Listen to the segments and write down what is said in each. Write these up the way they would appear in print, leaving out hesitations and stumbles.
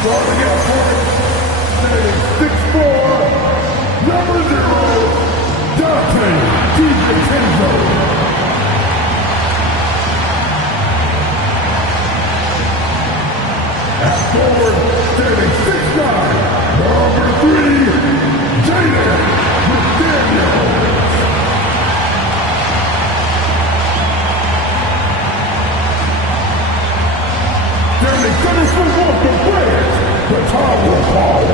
Starting at point, sitting 6'4", number 0, Dante DiVincenzo. At forward, standing 6'9", number 3, Jaden McDaniels. Standing 7'1" from France, the Tower of Power,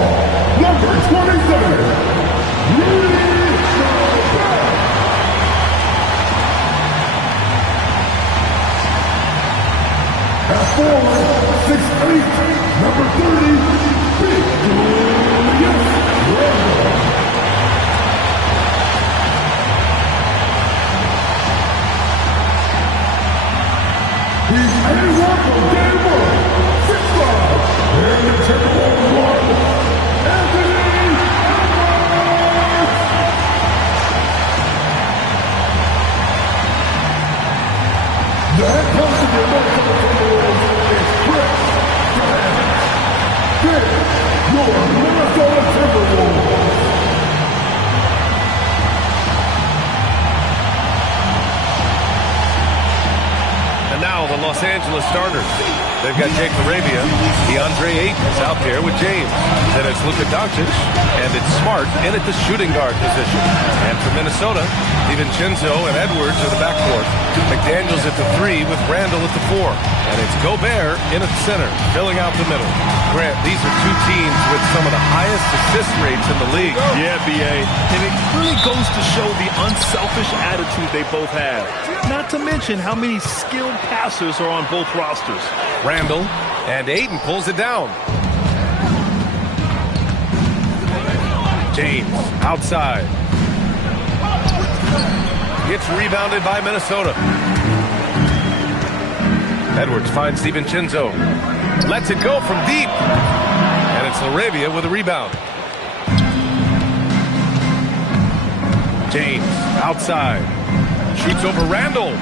number 27, LITO. At forward, 6'8", number 30, Victoria Randall. He's A1 from game 1, 6'5", and the Timberwolves 1, Anthony Edwards. The head coach of the Minnesota Timberwolves is Chris Bryant. This, your Minnesota Timberwolves. And now the Los Angeles starters. They've got Jake Arabia. DeAndre Ayton is out there with James. Then it's Luka Doncic, and it's Smart in at the shooting guard position. And for Minnesota, DiVincenzo and Edwards are the backcourt. McDaniels at the 3 with Randall at the 4. And it's Gobert in at the center, filling out the middle. Grant, these are two teams with some of the highest assist rates in the league. Yeah, B.A. And it really goes to show the unselfish attitude they both have. Not to mention how many skilled passers are on both rosters. Randall, and Ayton pulls it down. James, outside. Gets rebounded by Minnesota. Edwards finds DiVincenzo. Lets it go from deep. And it's Arabia with a rebound. James, outside. Shoots over Randall.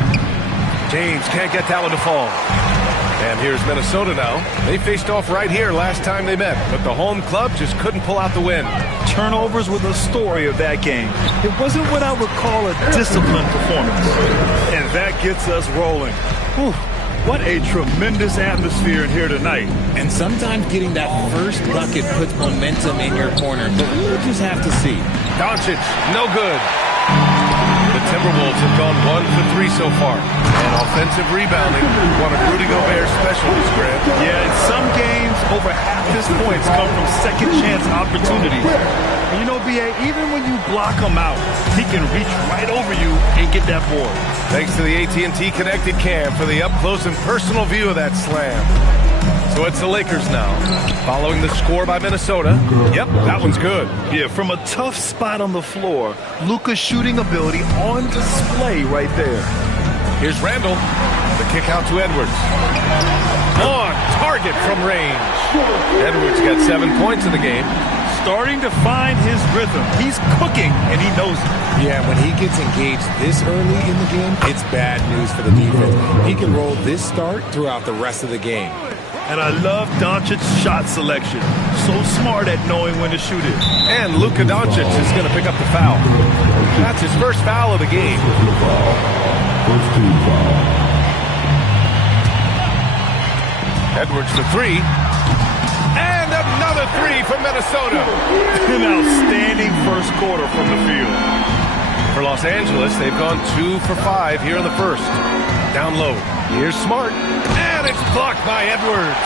James can't get that one to fall. And here's Minnesota now. They faced off right here last time they met, but the home club just couldn't pull out the win. Turnovers were the story of that game. It wasn't what I would call a disciplined performance. And that gets us rolling. Whew. What a tremendous atmosphere in here tonight. And sometimes getting that first bucket puts momentum in your corner, but we'll just have to see. Doncic, no good. The Timberwolves have gone 1 for 3 so far. And offensive rebounding, one of Rudy Gobert's specialties, Grant. Yeah, in some games, over half his points come from second chance opportunities. And you know, B.A., even when you block him out, he can reach right over you and get that board. Thanks to the AT&T Connected Cam for the up-close and personal view of that slam. So it's the Lakers now, following the score by Minnesota. Yep, that one's good. Yeah, from a tough spot on the floor, Luka's shooting ability on display right there. Here's Randall. The kick out to Edwards. On target from range. Edwards got 7 points in the game. Starting to find his rhythm. He's cooking, and he knows it. Yeah, when he gets engaged this early in the game, it's bad news for the defense. He can roll this start throughout the rest of the game. And I love Doncic's shot selection. So smart at knowing when to shoot it. And Luka Doncic is going to pick up the foul. That's his first foul of the game. First team foul. Edwards for 3. And another 3 from Minnesota. An outstanding first quarter from the field. For Los Angeles, they've gone 2 for 5 here in the first. Down low. Here's Smart. And it's blocked by Edwards.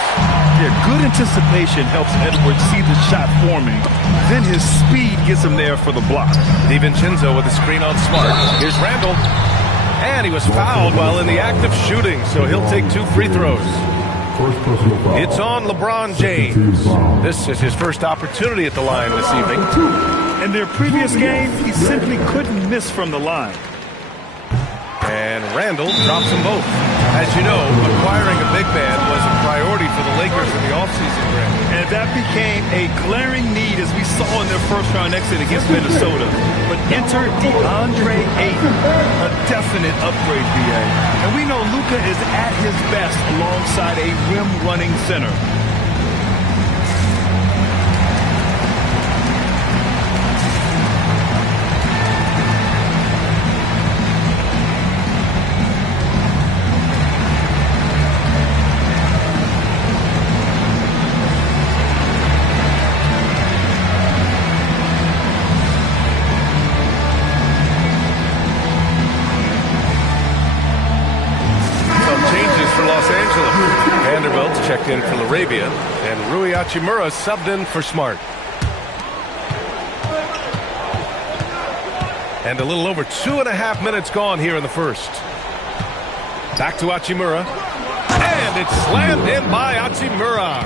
Yeah, good anticipation helps Edwards see the shot forming. Then his speed gets him there for the block. DiVincenzo with a screen on Smart. Here's Randall. And he was fouled while in the act of shooting, so he'll take 2 free throws. First personal foul. It's on LeBron James. This is his first opportunity at the line this evening. In their previous game, he simply couldn't miss from the line. And Randall drops them both. As you know, acquiring a big man was a priority for the Lakers in the offseason, Grant. And that became a glaring need as we saw in their first-round exit against Minnesota. But enter DeAndre Ayton, a definite upgrade, B.A. And we know Luka is at his best alongside a rim-running center. Arabia, and Rui Hachimura subbed in for Smart. And a little over 2.5 minutes gone here in the first. Back to Hachimura. And it's slammed in by Hachimura.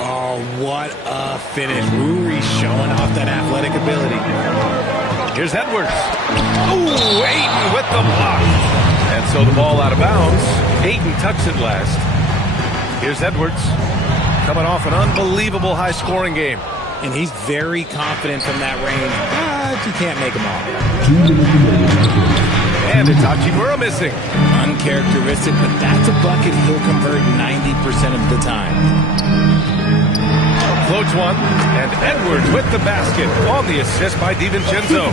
Oh, what a finish. Rui showing off that athletic ability. Here's Edwards. Ooh, Ayton with the block. And so the ball out of bounds. Ayton touched it last. Here's Edwards. Coming off an unbelievable high-scoring game. And he's very confident from that range, but you can't make him all. And it's Hachimura missing. Uncharacteristic, but that's a bucket he'll convert 90% of the time. Floats one, and Edwards with the basket on the assist by DiVincenzo.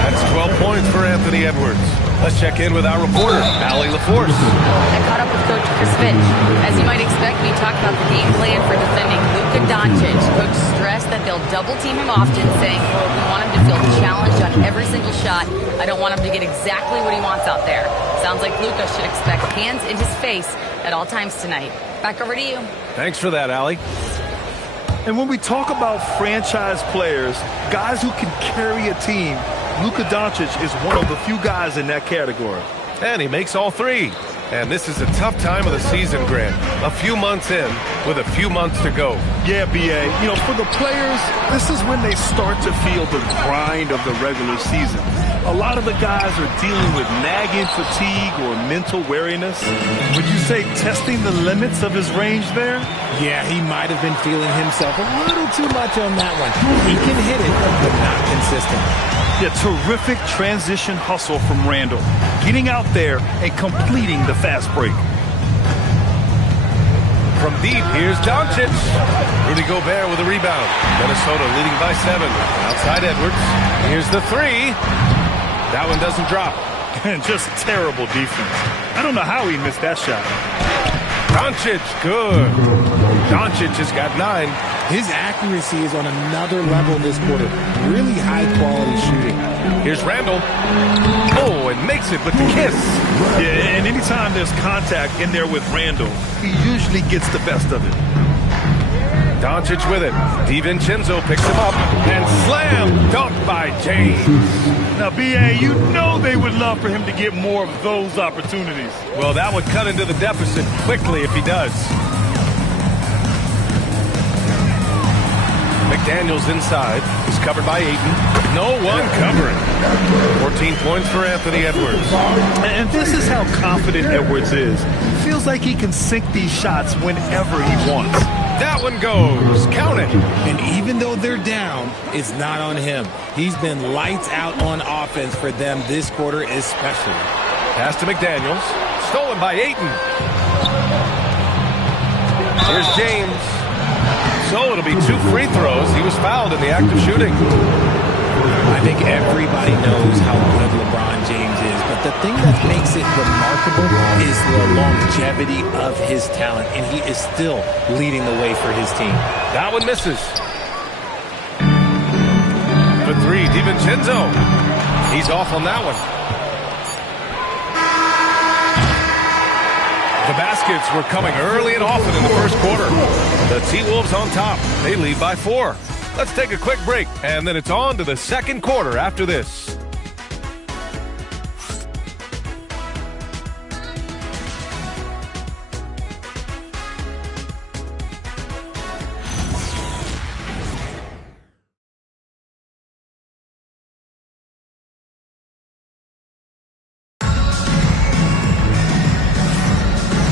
That's 12 points for Anthony Edwards. Let's check in with our reporter, Allie LaForce. I caught up with Coach Chris Finch. As you might expect, we talked about the game plan for defending Luka Doncic. Coach stressed that they'll double-team him often, saying, we want him to feel challenged on every single shot. I don't want him to get exactly what he wants out there. Sounds like Luka should expect hands in his face at all times tonight. Back over to you. Thanks for that, Allie. And when we talk about franchise players, guys who can carry a team, Luka Doncic is one of the few guys in that category. And he makes all three. And this is a tough time of the season, Grant. A few months in with a few months to go. Yeah, B.A. You know, for the players, this is when they start to feel the grind of the regular season. A lot of the guys are dealing with nagging fatigue or mental weariness. Would you say testing the limits of his range there? Yeah, he might have been feeling himself a little too much on that one. He can hit it, but not consistent. Yeah, terrific transition hustle from Randall. Getting out there and completing the fast break. From deep, here's Doncic. Rudy Gobert with a rebound. Minnesota leading by 7. Outside Edwards. Here's the three. That one doesn't drop. And just terrible defense. I don't know how he missed that shot. Doncic, good. Doncic has got 9. His accuracy is on another level this quarter. Really high-quality shooting. Here's Randall. Oh, and makes it with the kiss. Yeah, and anytime there's contact in there with Randall, he usually gets the best of it. Doncic with it. DiVincenzo picks him up. And slam dunk by James. Now, B.A., you know they would love for him to get more of those opportunities. Well, that would cut into the deficit quickly if he does. McDaniels inside. He's covered by Ayton. No one covering. 14 points for Anthony Edwards. And this is how confident Edwards is. Feels like he can sink these shots whenever he wants. That one goes. Count it. And even though they're down, it's not on him. He's been lights out on offense for them this quarter especially. Pass to McDaniels. Stolen by Ayton. Here's James. So it'll be 2 free throws. He was fouled in the act of shooting. I think everybody knows how good LeBron James is, but the thing that makes it remarkable is the longevity of his talent, and he is still leading the way for his team. That one misses. For 3, DiVincenzo. He's off on that one. The baskets were coming early and often in the first quarter. The T-Wolves on top. They lead by 4. Let's take a quick break, and then it's on to the second quarter after this.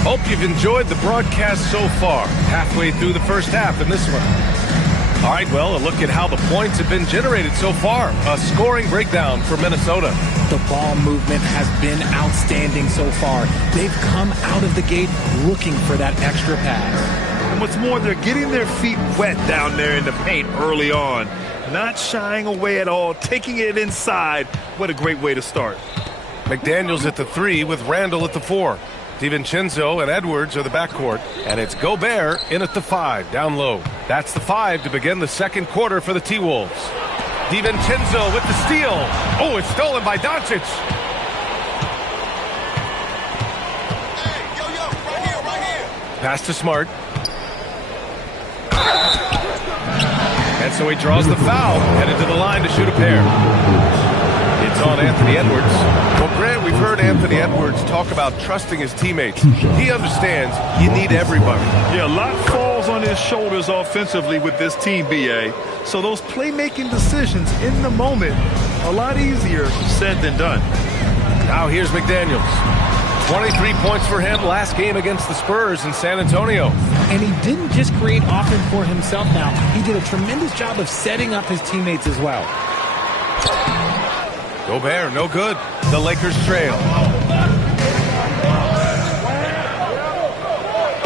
Hope you've enjoyed the broadcast so far. Halfway through the first half in this one. All right, well, a look at how the points have been generated so far. A scoring breakdown for Minnesota. The ball movement has been outstanding so far. They've come out of the gate looking for that extra pass. And what's more, they're getting their feet wet down there in the paint early on. Not shying away at all, taking it inside. What a great way to start. McDaniels at the 3 with Randall at the 4. DiVincenzo and Edwards are the backcourt, and it's Gobert in at the 5, down low. That's the 5 to begin the second quarter for the T-Wolves. DiVincenzo with the steal. Oh, it's stolen by Doncic. Hey, yo, right here. Pass to Smart. And so he draws the foul, headed to the line to shoot a pair. It's on Anthony Edwards. Well, Grant, we've heard Anthony Edwards talk about trusting his teammates. He understands you need everybody. Yeah, a lot falls on his shoulders offensively with this team, BA. So those playmaking decisions in the moment, a lot easier said than done. Now here's McDaniels. 23 points for him last game against the Spurs in San Antonio. And he didn't just create offense for himself now. He did a tremendous job of setting up his teammates as well. Gobert, no good. The Lakers trail.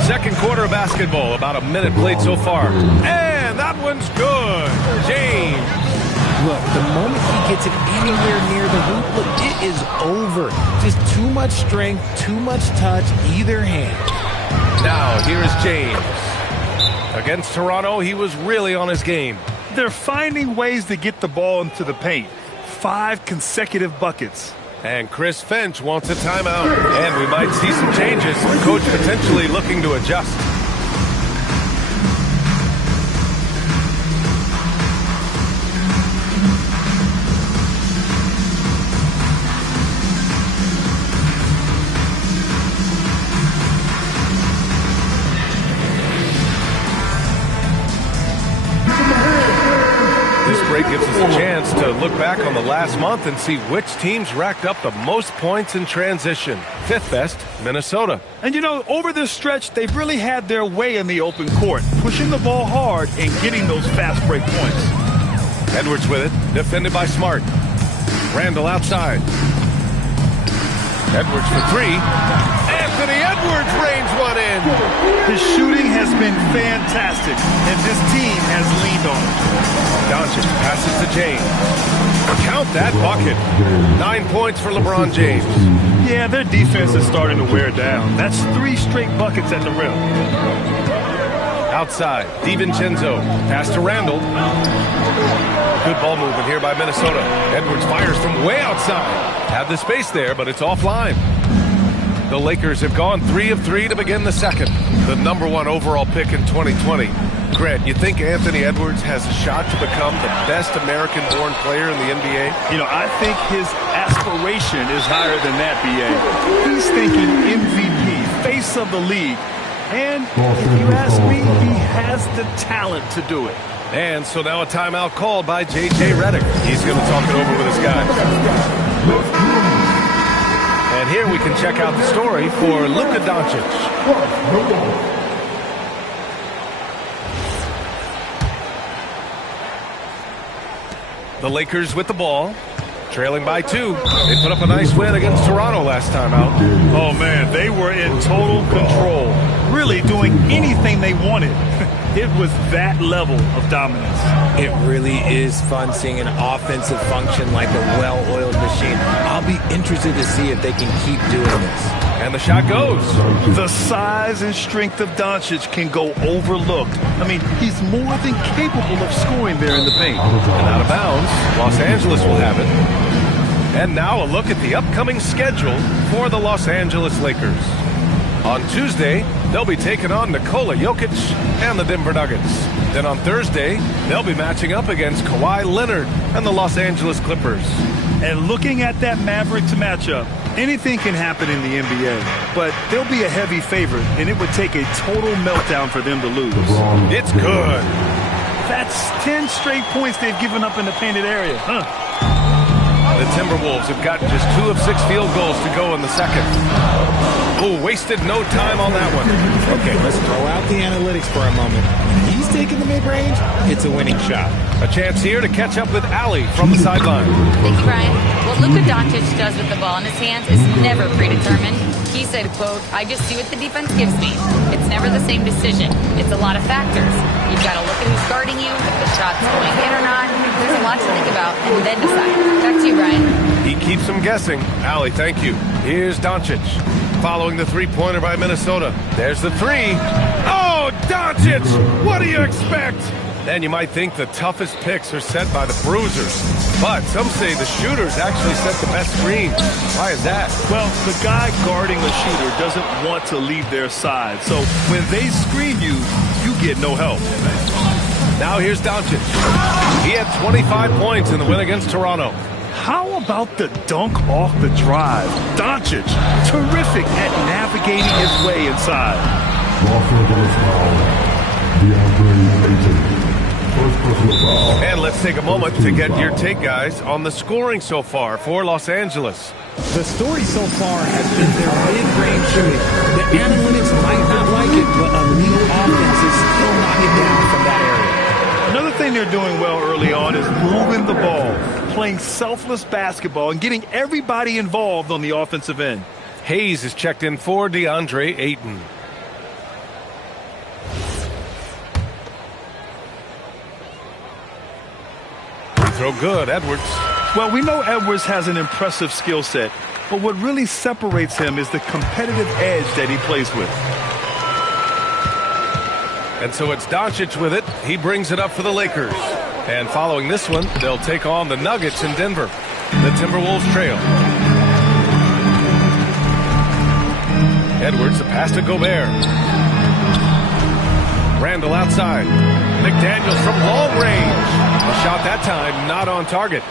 Second quarter of basketball, about a minute played so far. And that one's good. James. Look, the moment he gets it anywhere near the hoop, look, it is over. Just too much strength, too much touch, either hand. Now, here is James. Against Toronto, he was really on his game. They're finding ways to get the ball into the paint. 5 consecutive buckets. And Chris Finch wants a timeout. And we might see some changes. The coach potentially looking to adjust. Gives us a chance to look back on the last month and see which teams racked up the most points in transition. 5th best, Minnesota. And you know, over this stretch, they've really had their way in the open court, pushing the ball hard and getting those fast break points. Edwards with it, defended by Smart. Randall outside. Edwards for 3. Anthony Edwards rains one in. His shooting has been fantastic, and this team has leaned on it. Doncic passes to James. Count that bucket. 9 points for LeBron James. Yeah, their defense is starting to wear down. That's 3 straight buckets at the rim. Outside, DiVincenzo. Pass to Randall. Good ball movement here by Minnesota. Edwards fires from way outside. Had the space there, but it's offline. The Lakers have gone 3 of 3 to begin the second. The #1 overall pick in 2020. Grant, you think Anthony Edwards has a shot to become the best American-born player in the NBA? You know, I think his aspiration is higher than that, BA. He's thinking MVP, face of the league. And if you ask me, he has the talent to do it. And so now a timeout called by J.J. Redick. He's going to talk it over with his guys. And here we can check out the story for Luka Doncic. The Lakers with the ball, trailing by 2. They put up a nice win against Toronto last time out. Oh, man, they were in total control, really doing anything they wanted. It was that level of dominance. It really is fun seeing an offensive function like a well-oiled machine. I'll be interested to see if they can keep doing this. And the shot goes. The size and strength of Doncic can go overlooked. I mean, he's more than capable of scoring there in the paint. And out of bounds, Los Angeles will have it. And now a look at the upcoming schedule for the Los Angeles Lakers. On Tuesday, they'll be taking on Nikola Jokic and the Denver Nuggets. Then on Thursday, they'll be matching up against Kawhi Leonard and the Los Angeles Clippers. And looking at that Mavericks matchup, anything can happen in the NBA, but they'll be a heavy favorite, and it would take a total meltdown for them to lose. It's good. That's 10 straight points they've given up in the painted area, huh? The Timberwolves have gotten just 2 of 6 field goals to go in the second. Oh, wasted no time on that one. Okay, let's throw out the analytics for a moment. When he's taking the mid-range, it's a winning shot. A chance here to catch up with Allie from the sideline. Thank you, Brian. What Luka Doncic does with the ball in his hands is never predetermined. He said, quote, "I just do what the defense gives me. It's never the same decision. It's a lot of factors. You've got to look at who's guarding you, if the shot's going in or not. There's a lot to think about, and then decide." Back to you, Brian. He keeps them guessing. Allie, thank you. Here's Doncic. Following the three-pointer by Minnesota. There's the 3. Oh, Doncic! What do you expect? And you might think the toughest picks are set by the bruisers. But some say the shooters actually set the best screens. Why is that? Well, the guy guarding a shooter doesn't want to leave their side. So when they screen you, you get no help. Now here's Doncic. He had 25 points in the win against Toronto. How about the dunk off the drive? Doncic, terrific at navigating his way inside. Los Angeles foul. DeAndre Ayton. First personal foul. And let's take a moment to get your take, guys, on the scoring so far for Los Angeles. The story so far has been their mid-range shooting. The analytics might not like it, but elite offense is still knocking down from that area. Another thing they're doing well early on is moving the ball, playing selfless basketball, and getting everybody involved on the offensive end. Hayes is checked in for DeAndre Ayton. Free throw good, Edwards. Well, we know Edwards has an impressive skill set, but what really separates him is the competitive edge that he plays with. And so it's Doncic with it. He brings it up for the Lakers. And following this one, they'll take on the Nuggets in Denver. The Timberwolves trail. Edwards, the pass to Gobert. Randall outside. McDaniels from long range. A shot that time not on target.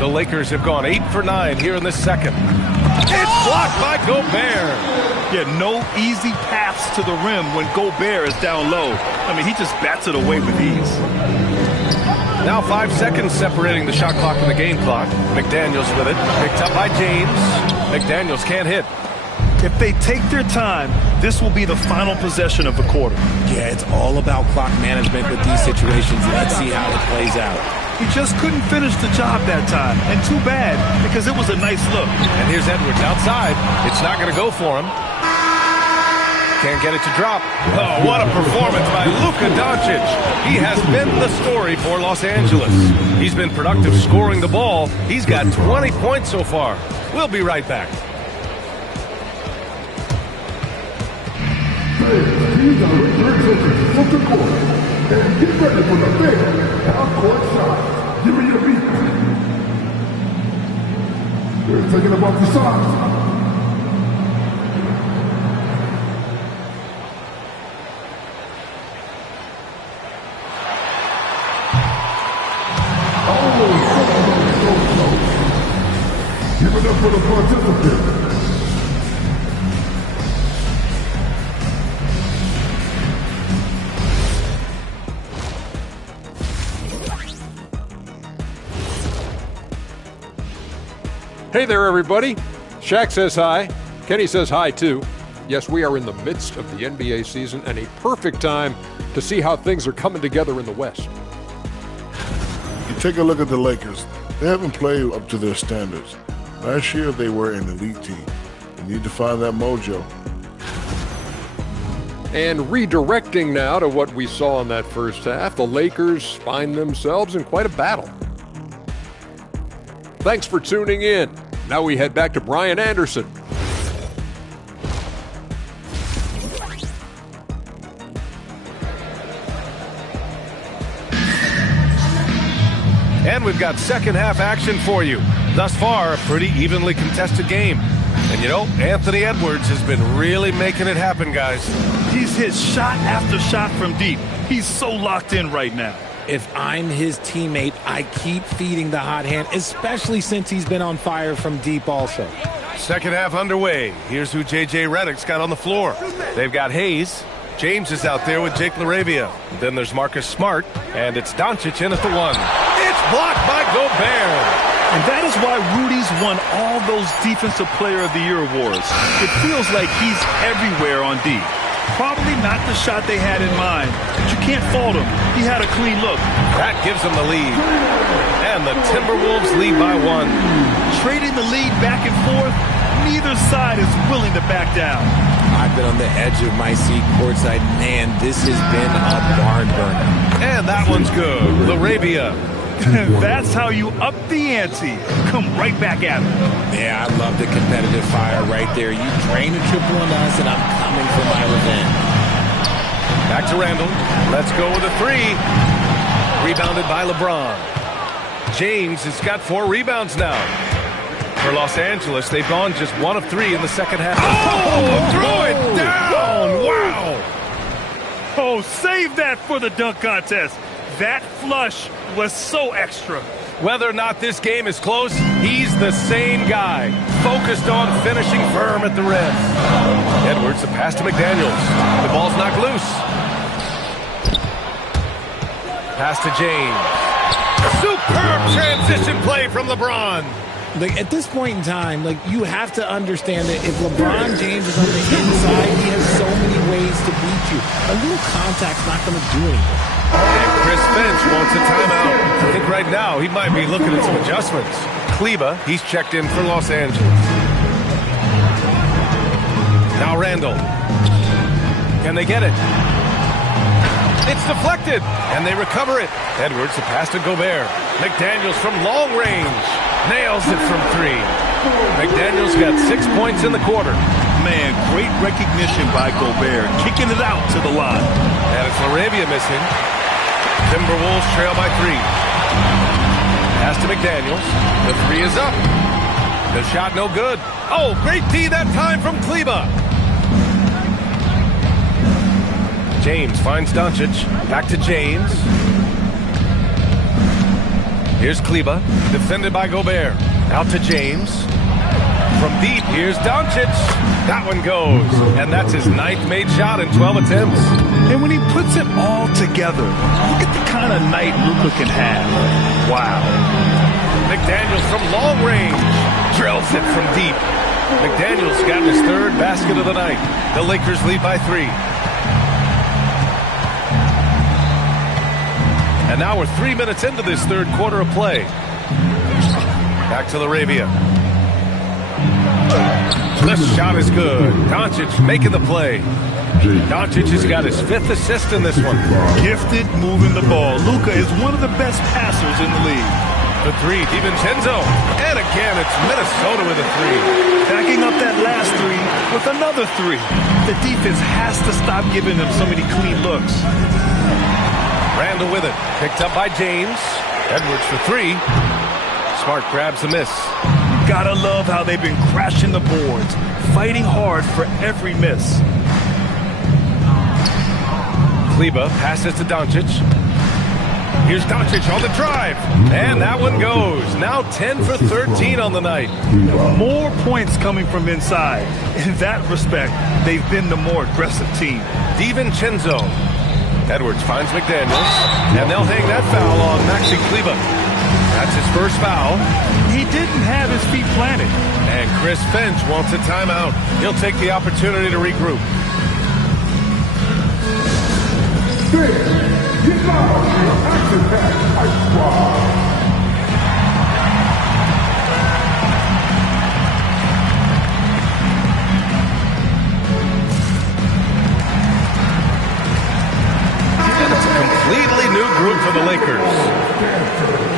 The Lakers have gone 8 for 9 here in the second. It's blocked by Gobert. Yeah, no easy paths to the rim when Gobert is down low. I mean, he just bats it away with ease. Now 5 seconds separating the shot clock and the game clock. McDaniels with it. Picked up by James. McDaniels can't hit. If they take their time, this will be the final possession of the quarter. Yeah, it's all about clock management with these situations. Let's see how it plays out. He just couldn't finish the job that time, and too bad, because it was a nice look. And here's Edwards outside. It's not going to go for him. Can't get it to drop. Oh, what a performance by Luka Doncic. He has been the story for Los Angeles. He's been productive scoring the ball. He's got 20 points so far. We'll be right back. These are returns from the court. And get ready for the big half-court shot. Give me your beat. We're taking about the shots. Give it up for the participants. Hey there, everybody. Shaq says hi. Kenny says hi, too. Yes, we are in the midst of the NBA season and a perfect time to see how things are coming together in the West. You take a look at the Lakers. They haven't played up to their standards. Last year, they were an elite team. They need to find that mojo. And redirecting now to what we saw in that first half, the Lakers find themselves in quite a battle. Thanks for tuning in. Now we head back to Brian Anderson. And we've got second half action for you. Thus far, a pretty evenly contested game. And you know, Anthony Edwards has been really making it happen, guys. He's hit shot after shot from deep. He's so locked in right now. If I'm his teammate, I keep feeding the hot hand, especially since he's been on fire from deep also. Second half underway. Here's who J.J. Redick's got on the floor. They've got Hayes. James is out there with Jake LaRavia. Then there's Marcus Smart, and it's Doncic in at the one. It's blocked by Gobert. And that is why Rudy's won all those Defensive Player of the Year awards. It feels like he's everywhere on D. Probably not the shot they had in mind, but you can't fault him. He had a clean look. That gives them the lead. And the Timberwolves lead by 1. Trading the lead back and forth, neither side is willing to back down. I've been on the edge of my seat courtside. Man, this has been a barn burner. And that one's good. LaRavia. That's how you up the ante. Come right back at him. Yeah, I love the competitive fire right there. You drain a triple on us, and I'm coming for my revenge. Back to Randall. Let's go with a 3. Rebounded by LeBron. James has got 4 rebounds now. For Los Angeles, they've gone just 1 of 3 in the second half. Oh, throw it down! Wow! Oh, save that for the dunk contest. That flush was so extra. Whether or not this game is close, he's the same guy, focused on finishing firm at the rim. Edwards, the pass to McDaniels. The ball's knocked loose. Pass to James. Superb transition play from LeBron. Like, at this point in time, like, you have to understand that if LeBron James is on the inside, he has so many ways to beat you. A little contact's not going to do anything. And Chris Finch wants a timeout. I think right now he might be looking at some adjustments. Kleba, he's checked in for Los Angeles. Now Randall. Can they get it? It's deflected, and they recover it. Edwards, the pass to Gobert. McDaniels from long range. Nails it from 3. McDaniels got 6 points in the quarter. Man, great recognition by Gobert, kicking it out to the line. And it's LaRavia missing. Timberwolves trail by 3. Pass to McDaniels. The 3 is up. The shot no good. Oh, great D that time from Kleba. James finds Doncic. Back to James. Here's Kleba, defended by Gobert. Out to James. From deep, here's Doncic. That one goes. And that's his 9th made shot in 12 attempts. And when he puts it all together, look at the kind of night Luka can have. Wow. McDaniels from long range. Drills it from deep. McDaniels got his 3rd basket of the night. The Lakers lead by 3. And now we're 3 minutes into this 3rd quarter of play. Back to LaRavia. This shot is good. Doncic making the play. Doncic has got his 5th assist in this one. Gifted moving the ball. Luka is one of the best passers in the league. The 3, DiVincenzo. And again, it's Minnesota with a 3. Backing up that last 3 with another 3. The defense has to stop giving them so many clean looks. Randall with it. Picked up by James. Edwards for 3. Smart grabs the miss. Gotta love how they've been crashing the boards, fighting hard for every miss. Kleba passes to Doncic. Here's Doncic on the drive. And that one goes. Now 10 for 13 on the night. More points coming from inside. In that respect, they've been the more aggressive team. DiVincenzo. Edwards finds McDaniels, and they'll hang that foul on Maxi Kleba. That's his 1st foul. He didn't have his feet planted. And Chris Finch wants a timeout. He'll take the opportunity to regroup. Get out of your action-packed ice squad. Completely new group for the Lakers.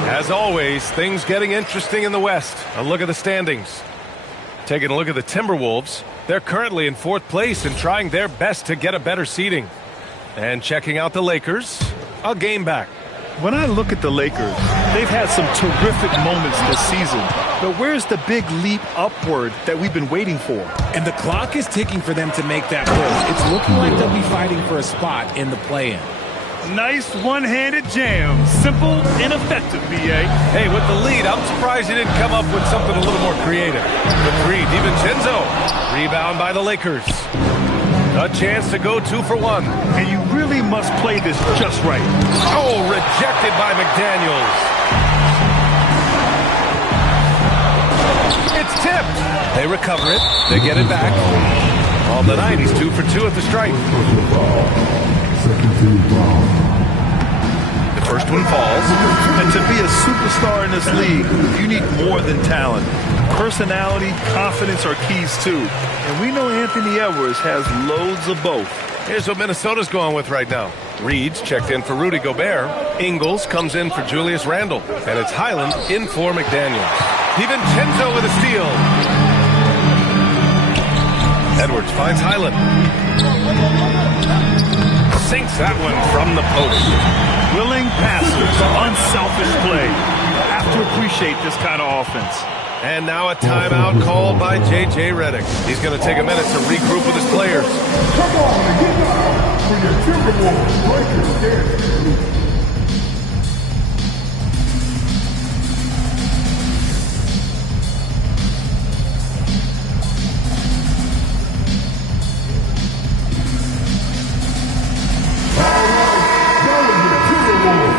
As always, things getting interesting in the West. A look at the standings. Taking a look at the Timberwolves. They're currently in 4th place and trying their best to get a better seeding. And checking out the Lakers, a game back. When I look at the Lakers, they've had some terrific moments this season. But where's the big leap upward that we've been waiting for? And the clock is ticking for them to make that push. It's looking like they'll be fighting for a spot in the play-in. Nice one-handed jam. Simple and effective, B.A. Hey, with the lead, I'm surprised he didn't come up with something a little more creative. The 3, DiVincenzo. Rebound by the Lakers. A chance to go 2 for 1. And you really must play this just right. Oh, rejected by McDaniels. It's tipped. They recover it. They get it back. On the night, he's 2 for 2 at the stripe. The first one falls. And to be a superstar in this league, you need more than talent. Personality, confidence are keys too. And we know Anthony Edwards has loads of both. Here's what Minnesota's going with right now. Reed's checked in for Rudy Gobert. Ingles comes in for Julius Randle. And it's Highland in for McDaniels. DiVincenzo with a steal. Edwards finds Highland. Sinks that one from the post. Willing passers, unselfish play. You have to appreciate this kind of offense. And now a timeout called by J.J. Redick. He's going to take a minute to regroup with his players. Come on and get down for your Timberwolves Lakers dance.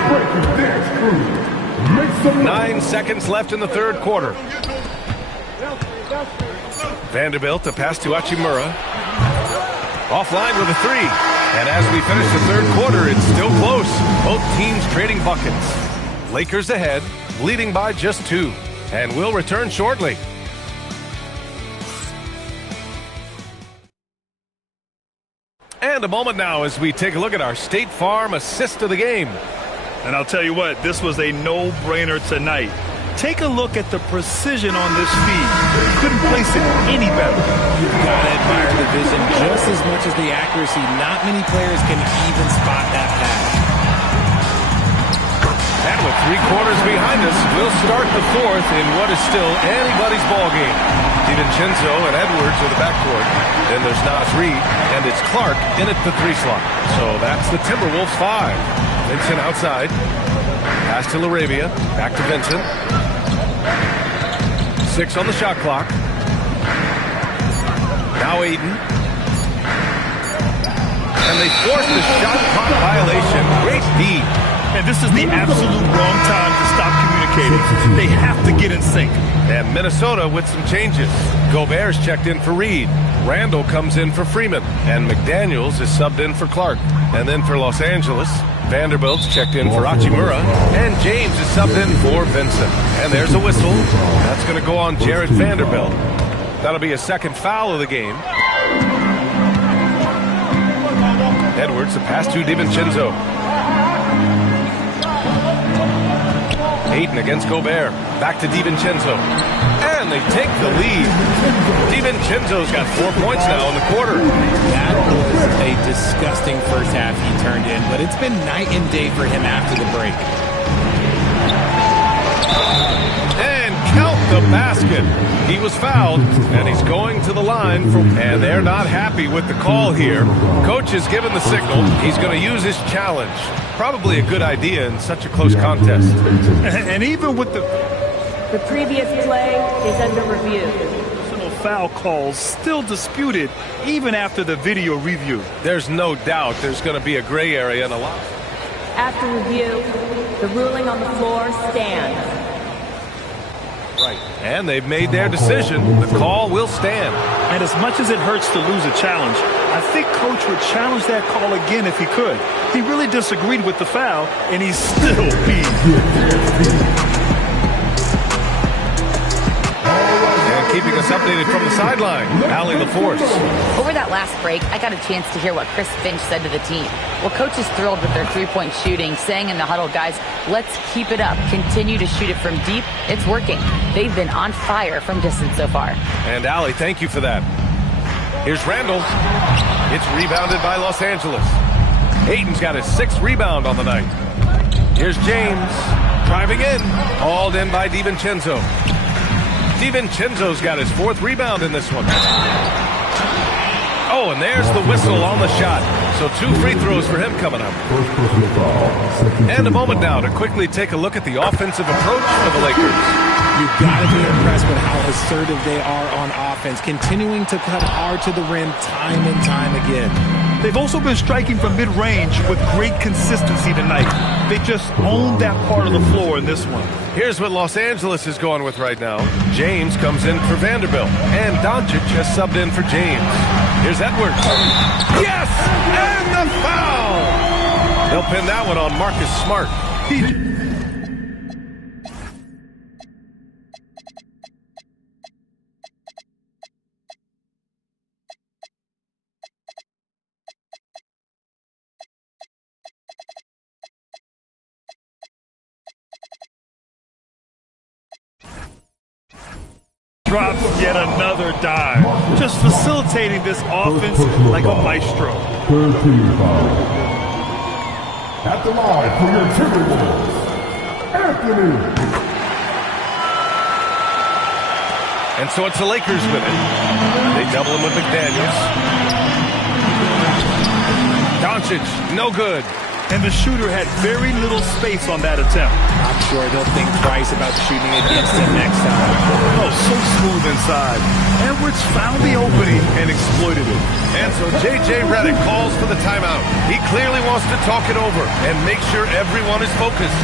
Break your dance crew. Make some 9 seconds left in the third quarter. Vanderbilt, a pass to Hachimura. Offline with a three. And as we finish the third quarter, it's still close. Both teams trading buckets. Lakers ahead, leading by just 2. And we'll return shortly. And a moment now as we take a look at our State Farm assist of the game. And I'll tell you what, this was a no-brainer tonight. Take a look at the precision on this feed. Couldn't place it any better. You've got to admire the vision just as much as the accuracy. Not many players can even spot that pass. And with 3 quarters behind us, we'll start the fourth in what is still anybody's ball game. DiVincenzo and Edwards are the backcourt. Then there's Nas Reed, and it's Clark in at the 3 slot. So that's the Timberwolves 5. Vincent outside. Pass to LaRavia. Back to Vincent. 6 on the shot clock. Now Ayton. And they force the shot clock violation. Great D. And this is the absolute wrong time to stop communicating. They have to get in sync. And Minnesota with some changes. Gobert's checked in for Reed. Randall comes in for Freeman. And McDaniels is subbed in for Clark. And then for Los Angeles, Vanderbilt's checked in for Hachimura. And James is subbed in for Vincent. And there's a whistle. That's going to go on Jared Vanderbilt. That'll be a second foul of the game. Edwards, a pass to DiVincenzo. Ayton against Gobert. Back to DiVincenzo. And they take the lead. DiVincenzo's got 4 points now in the quarter. That was a disgusting first half he turned in, but it's been night and day for him after the break. And count the basket. He was fouled, and he's going to the line. And they're not happy with the call here. Coach has given the signal. He's going to use his challenge. Probably a good idea in such a close contest. And even with the previous play is under review. Personal foul calls still disputed even after the video review. There's no doubt there's going to be a gray area and a lot. After review, the ruling on the floor stands. Right. And they've made their decision. The call will stand. And as much as it hurts to lose a challenge, I think Coach would challenge that call again if he could. He really disagreed with the foul, and he's still beat. Keeping us updated from the sideline, Allie LaForce. Over that last break, I got a chance to hear what Chris Finch said to the team. Well, Coach is thrilled with their three-point shooting, saying in the huddle, guys, let's keep it up. Continue to shoot it from deep. It's working. They've been on fire from distance so far. And Allie, thank you for that. Here's Randall. It's rebounded by Los Angeles. Ayton's got his 6th rebound on the night. Here's James. Driving in. Hauled in by DiVincenzo. DiVincenzo's got his 4th rebound in this one. Oh, and there's the whistle on the shot. So 2 free throws for him coming up. And a moment now to quickly take a look at the offensive approach for the Lakers. You've got to be impressed with how assertive they are on offense, continuing to cut hard to the rim time and time again. They've also been striking from mid-range with great consistency tonight. They just own that part of the floor in this one. Here's what Los Angeles is going with right now. James comes in for Vanderbilt, and Doncic has subbed in for James. Here's Edwards. Yes! And the foul! They'll pin that one on Marcus Smart. Drops yet another dime. Just facilitating this offense like a maestro. 13 foul. At the line for your Timberwolves, Anthony. And so it's the Lakers with it. They double him with McDaniels. Doncic, no good. And the shooter had very little space on that attempt. I'm sure they'll think twice about shooting against him next time. Oh, so smooth inside. Edwards found the opening and exploited it. And so J.J. Redick calls for the timeout. He clearly wants to talk it over and make sure everyone is focused.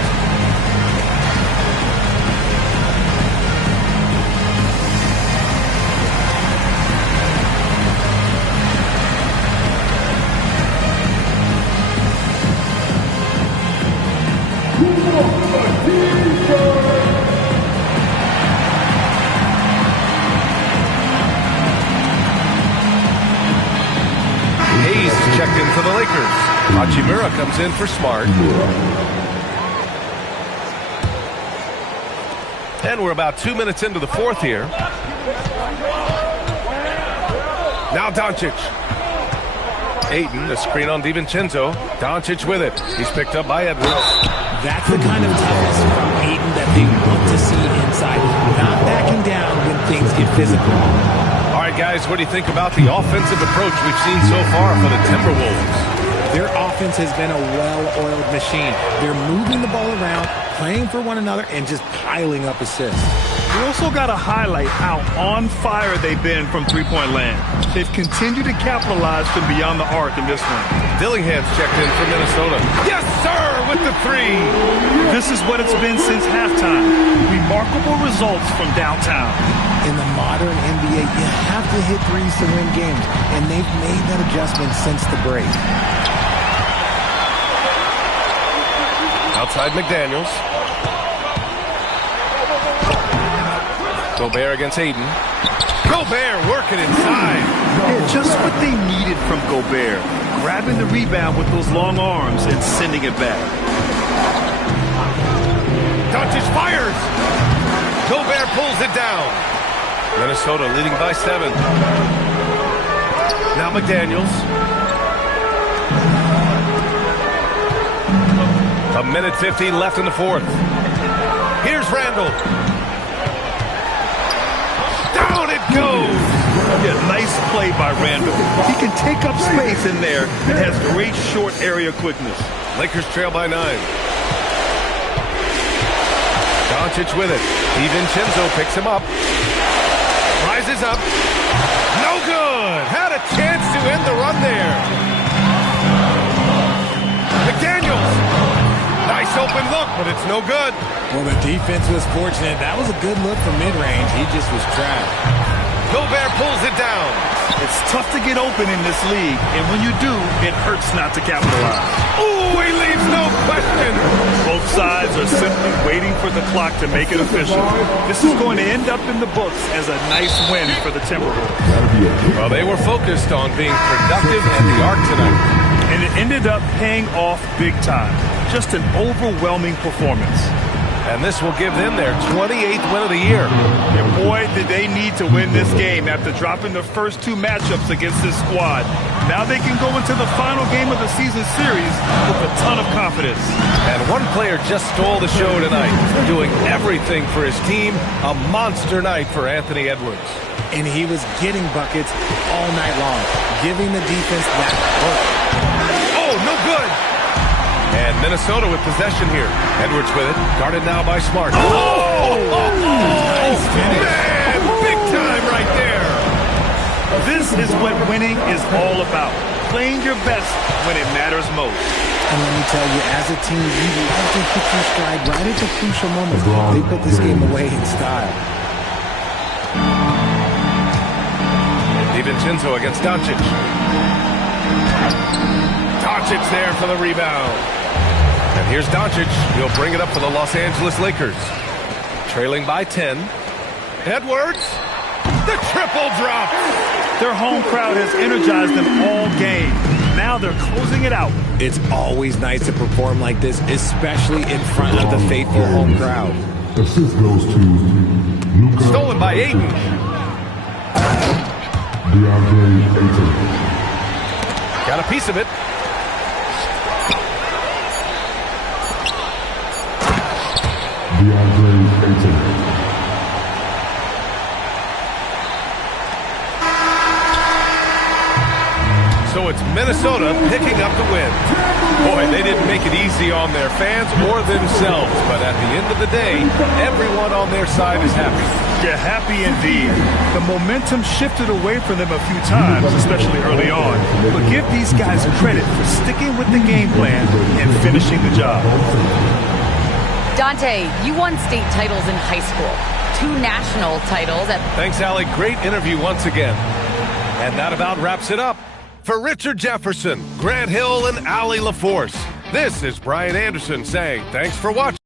Checked in for the Lakers. Hachimura comes in for Smart. And we're about 2 minutes into the fourth here. Now Doncic. Ayton, the screen on DiVincenzo. Doncic with it. He's picked up by Edwards. That's the kind of toughness from Ayton that they want to see inside. Not backing down when things get physical. All right, guys, what do you think about the offensive approach we've seen so far for the Timberwolves? Their offense has been a well-oiled machine. They're moving the ball around, playing for one another, and just piling up assists. We also got to highlight how on fire they've been from three-point land. They've continued to capitalize from beyond the arc in this one. Dillingham's checked in for Minnesota. Yes, sir, with the three. This is what it's been since halftime. Remarkable results from downtown. In the modern NBA, you have to hit threes to win games, and they've made that adjustment since the break. Outside McDaniels. Gobert against Ayton. Gobert working inside. Yeah, just what they needed from Gobert. Grabbing the rebound with those long arms and sending it back. Doncic fires. Gobert pulls it down. Minnesota leading by 7. Now McDaniels. A minute 15 left in the fourth. Here's Randall. Down it goes. Yeah, nice play by Randall. He can take up space in there and has great short area quickness. Lakers trail by 9. Doncic with it. DiVincenzo picks him up. Rises up. No good. Had a chance to end the run there. McDaniels. Nice open look, but it's no good. Well, the defense was fortunate. That was a good look from mid-range. He just was trapped. Gobert pulls it down. It's tough to get open in this league, and when you do, it hurts not to capitalize. Ooh, he leaves no question. Both sides are simply waiting for the clock to make it official. This is going to end up in the books as a nice win for the Timberwolves. Well, they were focused on being productive at the arc tonight. And it ended up paying off big time. Just an overwhelming performance. And this will give them their 28th win of the year. And boy, did they need to win this game after dropping the first 2 matchups against this squad. Now they can go into the final game of the season series with a ton of confidence. And one player just stole the show tonight, doing everything for his team. A monster night for Anthony Edwards. And he was getting buckets all night long, giving the defense that work. Oh, no good. And Minnesota with possession here. Edwards with it. Guarded now by Smart. Nice finish. Man, big time right there. This is what winning is all about. Playing your best when it matters most. And let me tell you, as a team, you love to hit your stride right at the crucial moments. They put this game away in style. DiVincenzo against Doncic. Doncic there for the rebound. And here's Doncic. He'll bring it up for the Los Angeles Lakers. Trailing by 10. Edwards. The triple drop. Their home crowd has energized them all game. Now they're closing it out. It's always nice to perform like this, especially in front of the faithful home crowd. Assist goes to Luka. Stolen by Ayton. Got a piece of it. it's Minnesota picking up the win. Boy, they didn't make it easy on their fans or themselves, but at the end of the day, everyone on their side is happy. Yeah, happy indeed. The momentum shifted away from them a few times, especially early on. But give these guys credit for sticking with the game plan and finishing the job. Dante, you won state titles in high school. 2 national titles at... Thanks, Allie. Great interview once again. And that about wraps it up. For Richard Jefferson, Grant Hill, and Allie LaForce, this is Brian Anderson saying thanks for watching.